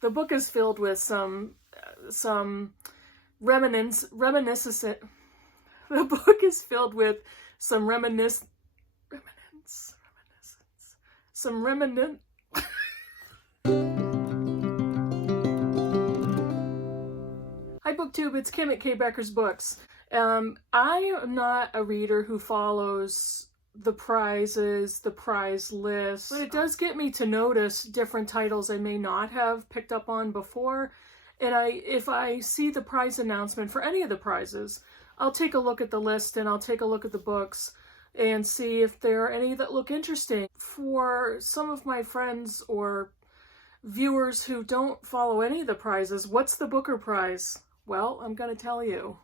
The book is filled with some reminiscent. The book is filled with some reminiscence. Hi BookTube, it's Kim at K. Becker's Books. I am not a reader who follows the prizes, the prize list, but it does get me to notice different titles I may not have picked up on before. And if I see the prize announcement for any of the prizes, I'll take a look at the list and I'll take a look at the books and see if there are any that look interesting. For some of my friends or viewers who don't follow any of the prizes, what's the Booker Prize? Well, I'm going to tell you.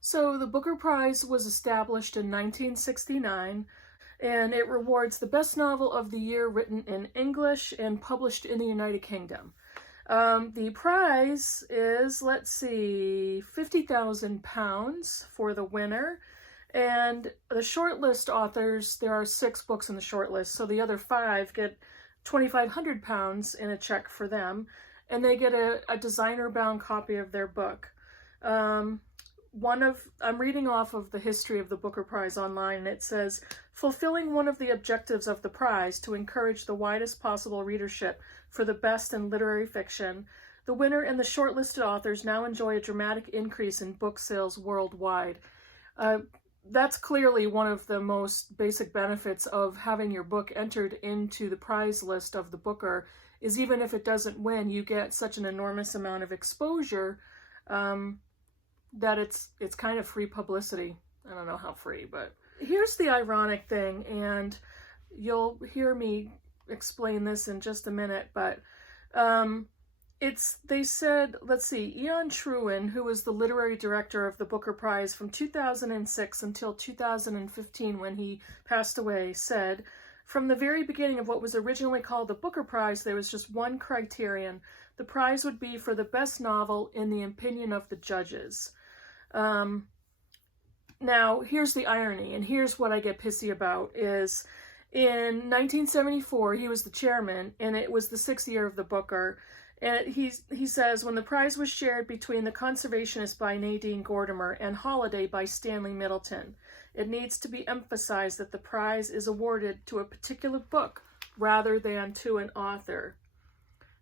So the Booker Prize was established in 1969, and it rewards the best novel of the year written in English and published in the United Kingdom. The prize is, let's see, £50,000 for the winner. And the shortlist authors, there are 6 books in the shortlist, so the other 5 get £2,500 in a check for them, and they get a designer-bound copy of their book. I'm reading off of the history of the Booker Prize online, and it says, fulfilling one of the objectives of the prize to encourage the widest possible readership for the best in literary fiction, the winner and the shortlisted authors now enjoy a dramatic increase in book sales worldwide. That's clearly one of the most basic benefits of having your book entered into the prize list of the Booker, is even if it doesn't win, you get such an enormous amount of exposure that it's kind of free publicity. I don't know how free, but here's the ironic thing, and you'll hear me explain this in just a minute, but they said, let's see, Ian Trewin, who was the literary director of the Booker Prize from 2006 until 2015 when he passed away, said, from the very beginning of what was originally called the Booker Prize, there was just one criterion. The prize would be for the best novel in the opinion of the judges. Now, here's the irony, and here's what I get pissy about, is in 1974, he was the chairman, and it was the 6th year of the Booker. And he says, when the prize was shared between The Conservationist by Nadine Gordimer and Holiday by Stanley Middleton, it needs to be emphasized that the prize is awarded to a particular book rather than to an author.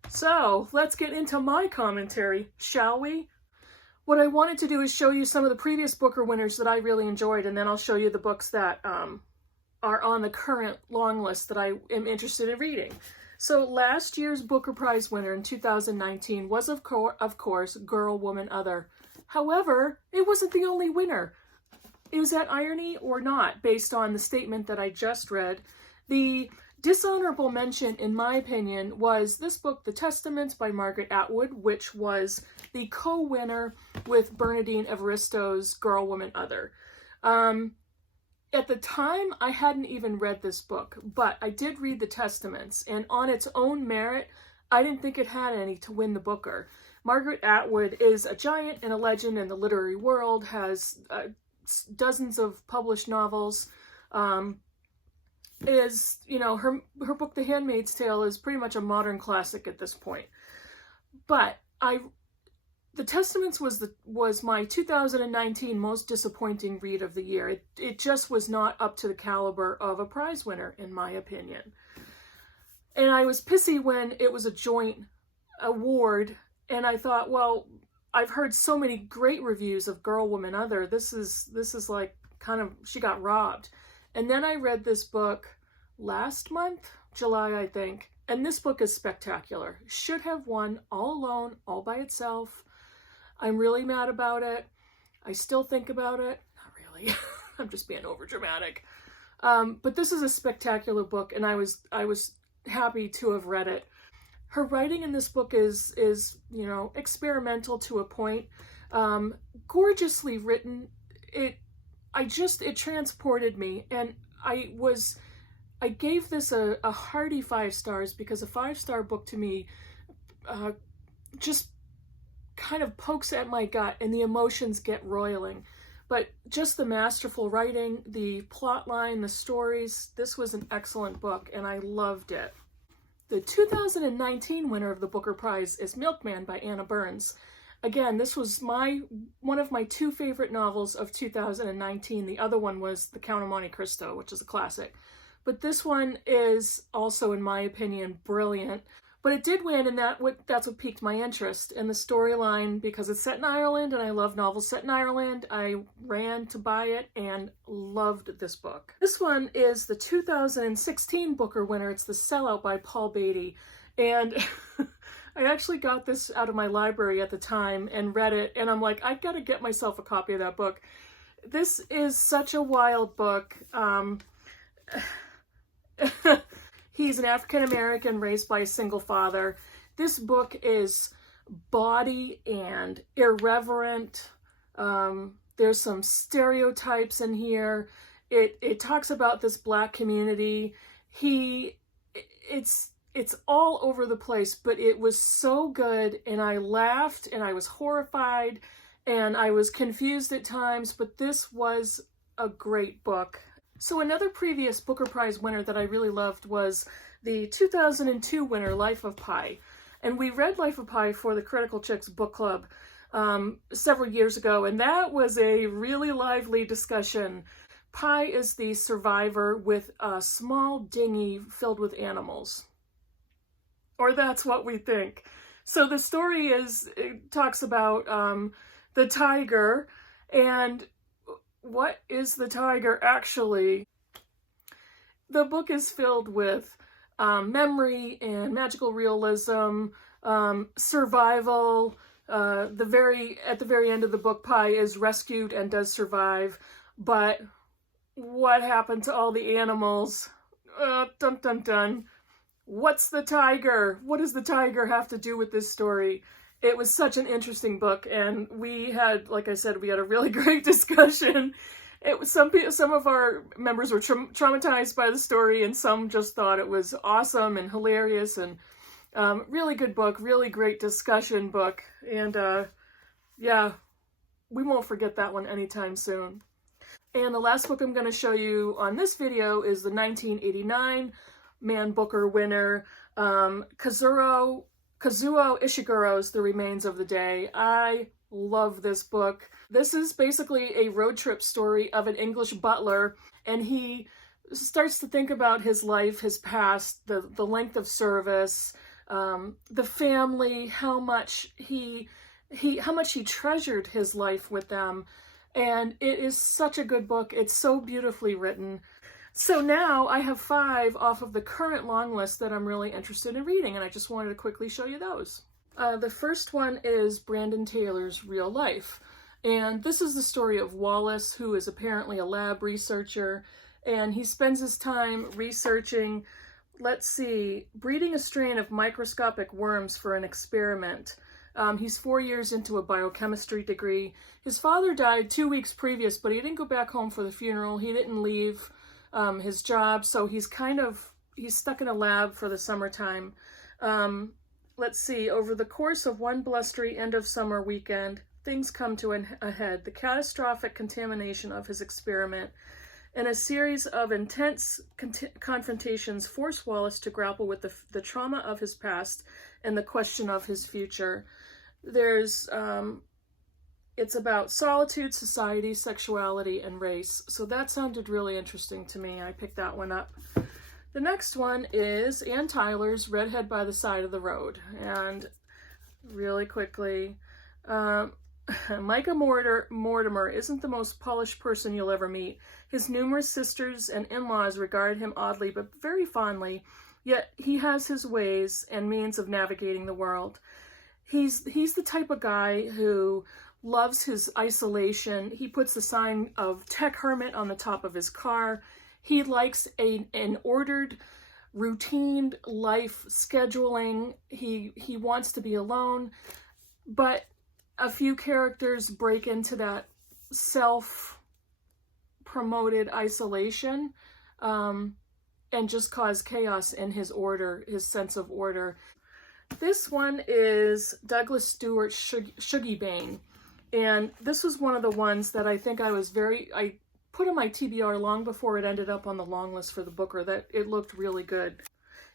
So, let's get into my commentary, shall we? What I wanted to do is show you some of the previous Booker winners that I really enjoyed, and then I'll show you the books that are on the current long list that I am interested in reading. So last year's Booker Prize winner in 2019 was, of course, Girl, Woman, Other. However, it wasn't the only winner. Is that irony or not, based on the statement that I just read? The dishonorable mention, in my opinion, was this book, The Testaments by Margaret Atwood, which was the co-winner with Bernardine Evaristo's Girl, Woman, Other. At the time, I hadn't even read this book, but I did read The Testaments, and on its own merit, I didn't think it had any to win the Booker. Margaret Atwood is a giant and a legend in the literary world, has dozens of published novels. Her book, The Handmaid's Tale, is pretty much a modern classic at this point. But The Testaments was my 2019 most disappointing read of the year. It just was not up to the caliber of a prize winner, in my opinion. And I was pissy when it was a joint award, and I thought, well, I've heard so many great reviews of Girl, Woman, Other. This is like kind of, she got robbed. And then I read this book last month, July, I think, and this book is spectacular. Should have won all alone, all by itself. I'm really mad about it. I still think about it. Not really. I'm just being overdramatic. But this is a spectacular book, and I was happy to have read it. Her writing in this book is experimental to a point. Gorgeously written. It transported me, and I gave this a hearty 5 stars, because a 5-star book to me just kind of pokes at my gut and the emotions get roiling. But just the masterful writing, the plot line, the stories, this was an excellent book and I loved it. The 2019 winner of the Booker Prize is Milkman by Anna Burns. Again, this was one of my two favorite novels of 2019. The other one was The Count of Monte Cristo, which is a classic. But this one is also, in my opinion, brilliant. But it did win, and that's what piqued my interest. And the storyline, because it's set in Ireland, and I love novels set in Ireland, I ran to buy it and loved this book. This one is the 2016 Booker winner. It's The Sellout by Paul Beatty. And I actually got this out of my library at the time and read it, and I'm like, I've got to get myself a copy of that book. This is such a wild book. He's an African-American raised by a single father. This book is bawdy and irreverent. There's some stereotypes in here. It talks about this Black community. It's all over the place, but it was so good, and I laughed, and I was horrified, and I was confused at times, but this was a great book. So another previous Booker Prize winner that I really loved was the 2002 winner, Life of Pi. And we read Life of Pi for the Critical Chicks book club several years ago, and that was a really lively discussion. Pi is the survivor with a small dinghy filled with animals. Or that's what we think. So the story it talks about the tiger, and what is the tiger actually? The book is filled with memory and magical realism, survival. At the very end of the book, Pi is rescued and does survive, but what happened to all the animals? Dun dun dun. What's the tiger? What does the tiger have to do with this story? It was such an interesting book, and we had, like I said, we had a really great discussion. It was some of our members were traumatized by the story, and some just thought it was awesome and hilarious, and really good book, really great discussion book, and yeah, we won't forget that one anytime soon. And the last book I'm going to show you on this video is the 1989 Man Booker winner, Kazuo Ishiguro's The Remains of the Day. I love this book. This is basically a road trip story of an English butler, and he starts to think about his life, his past, the length of service, the family, how much he treasured his life with them. And it is such a good book. It's so beautifully written. So now I have 5 off of the current long list that I'm really interested in reading, and I just wanted to quickly show you those. The first one is Brandon Taylor's Real Life, and this is the story of Wallace, who is apparently a lab researcher, and he spends his time researching, breeding a strain of microscopic worms for an experiment. He's 4 years into a biochemistry degree. His father died 2 weeks previous, but he didn't go back home for the funeral. He didn't leave his job, so he's stuck in a lab for the summertime. Over the course of one blustery end of summer weekend, things come to a head. The catastrophic contamination of his experiment and a series of intense confrontations force Wallace to grapple with the trauma of his past and the question of his future. It's about solitude, society, sexuality, and race. So that sounded really interesting to me. I picked that one up. The next one is Ann Tyler's Redhead by the Side of the Road. And really quickly, Micah Mortimer isn't the most polished person you'll ever meet. His numerous sisters and in-laws regard him oddly but very fondly, yet he has his ways and means of navigating the world. He's the type of guy who loves his isolation. He puts the sign of Tech Hermit on the top of his car. He likes an ordered, routine life scheduling. He wants to be alone, but a few characters break into that self-promoted isolation and just cause chaos in his sense of order. This one is Douglas Stewart's Shuggie Bane. And this was one of the ones that I think I put on my TBR long before it ended up on the long list for the Booker, that it looked really good.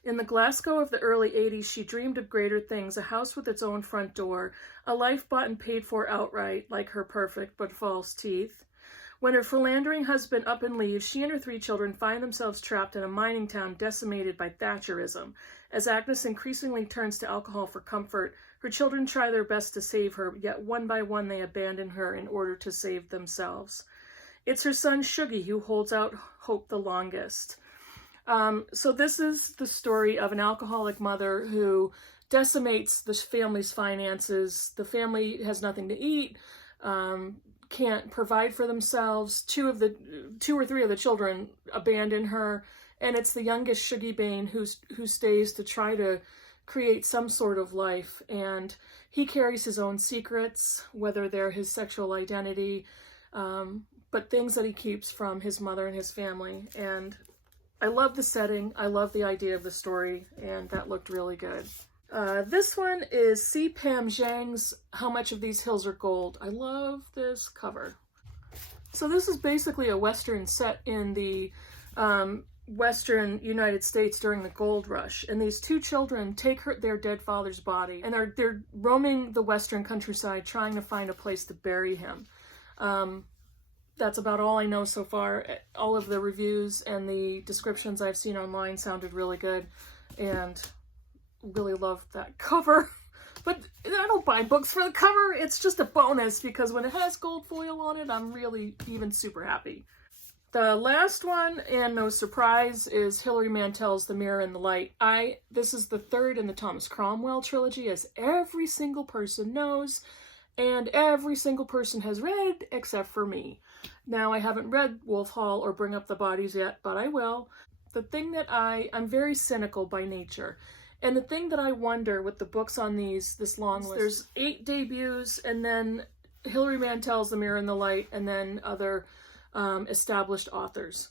In the Glasgow of the early 80s, she dreamed of greater things, a house with its own front door, a life bought and paid for outright, like her perfect but false teeth. When her philandering husband up and leaves, she and her 3 children find themselves trapped in a mining town decimated by Thatcherism. As Agnes increasingly turns to alcohol for comfort, her children try their best to save her, yet one by one they abandon her in order to save themselves. It's her son Shuggy who holds out hope the longest. So this is the story of an alcoholic mother who decimates the family's finances. The family has nothing to eat, can't provide for themselves. 2 or 3 of the children abandon her, and it's the youngest, Shuggy Bain, who stays to try to create some sort of life. And he carries his own secrets, whether they're his sexual identity, but things that he keeps from his mother and his family. And I love the setting, I love the idea of the story, and that looked really good. This one is C. Pam Zhang's How Much of These Hills Are Gold. I love this cover. So this is basically a Western set in the Western United States during the gold rush. And these 2 children take their dead father's body, and they're roaming the Western countryside trying to find a place to bury him. That's about all I know so far. All of the reviews and the descriptions I've seen online sounded really good, and really loved that cover. But I don't buy books for the cover. It's just a bonus, because when it has gold foil on it, I'm really even super happy. The last one, and no surprise, is Hilary Mantel's The Mirror and the Light. This is the 3rd in the Thomas Cromwell trilogy, as every single person knows, and every single person has read except for me. Now, I haven't read Wolf Hall or Bring Up the Bodies yet, but I will. The thing that I'm very cynical by nature. And the thing that I wonder with the books on this long list, there's 8 debuts, and then Hilary Mantel's The Mirror and the Light, and then other established authors.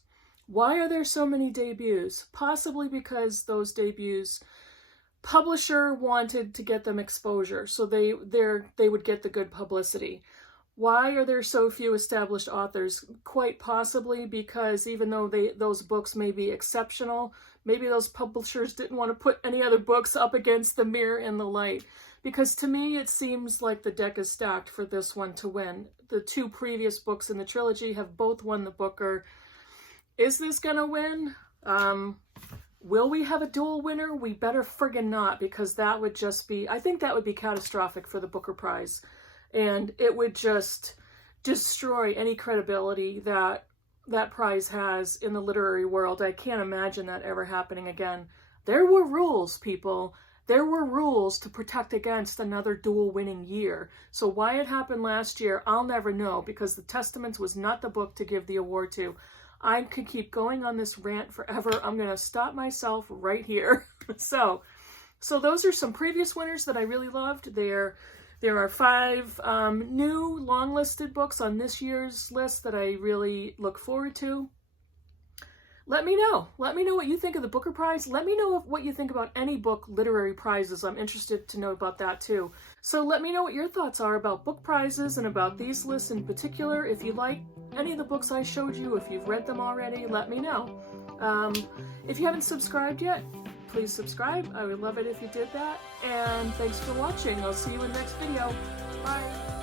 Why are there so many debuts? Possibly because those debuts, publisher wanted to get them exposure, so they would get the good publicity. Why are there so few established authors? Quite possibly because even though those books may be exceptional, maybe those publishers didn't want to put any other books up against The Mirror and the Light. Because to me, it seems like the deck is stacked for this one to win. The 2 previous books in the trilogy have both won the Booker. Is this gonna win? Will we have a dual winner? We better friggin' not, because that would just be, I think that would be catastrophic for the Booker Prize. And it would just destroy any credibility that prize has in the literary world. I can't imagine that ever happening again. There were rules, people. There were rules to protect against another dual winning year. So why it happened last year, I'll never know, because The Testaments was not the book to give the award to. I could keep going on this rant forever. I'm going to stop myself right here. So those are some previous winners that I really loved. There are 5 new long-listed books on this year's list that I really look forward to. Let me know. Let me know what you think of the Booker Prize. Let me know what you think about any book literary prizes. I'm interested to know about that too. So let me know what your thoughts are about book prizes and about these lists in particular. If you like any of the books I showed you, if you've read them already, let me know. If you haven't subscribed yet, please subscribe. I would love it if you did that. And thanks for watching. I'll see you in the next video. Bye.